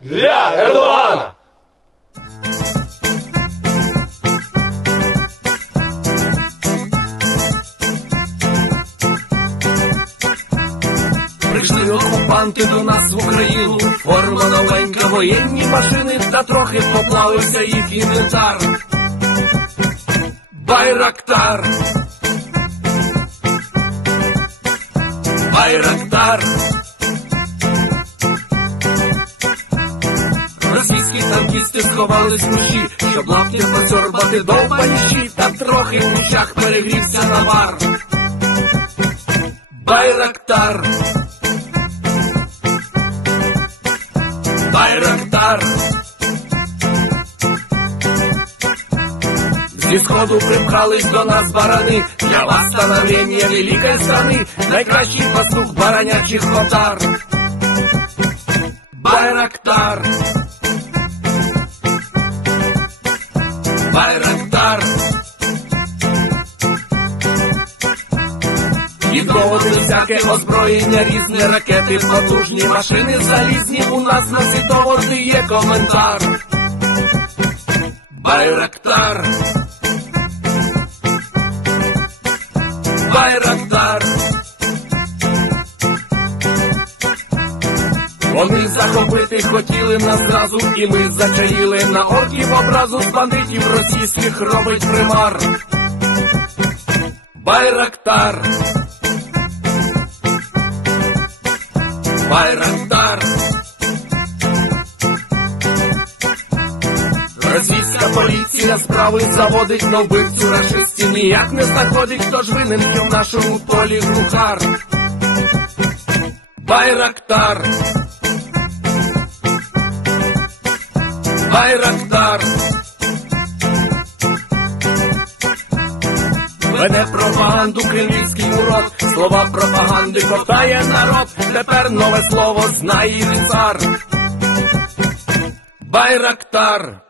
для Ердогана. Прийшли окупанти до нас в Україну, форма новенька, воєнні машини, та трохи поплавився їх інвентар. Байрактар, Байрактар. Російські танкісти сховались в кущі, щоб лапки посьорбати довбані щі, та трохи в кущах перегрівся навар. Байрактар, Байрактар. Зі сходу припхались до нас барани, для восстановлення великої страни, найкращий пастух баранячих отар. Байрактар, Байрактар. І доводи всяке озброєння, різні ракети, потужні машини залізні, у нас на світоводи є коментар. Байрактар, Байрактар. Вони захопити хотіли нас зразу, і ми зачаїли на орків образу, з бандитів російських робить примар. Байрактар, Байрактар. Російська поліція справи заводить, но вбивцю рашистів ніяк не знаходить, хто ж винен, що в нашому полі глухар. Байрактар, Байрактар. Веде пропаганду кремлівський урод, слова пропаганди ковтає народ, тепер нове слово знає і цар. Байрактар.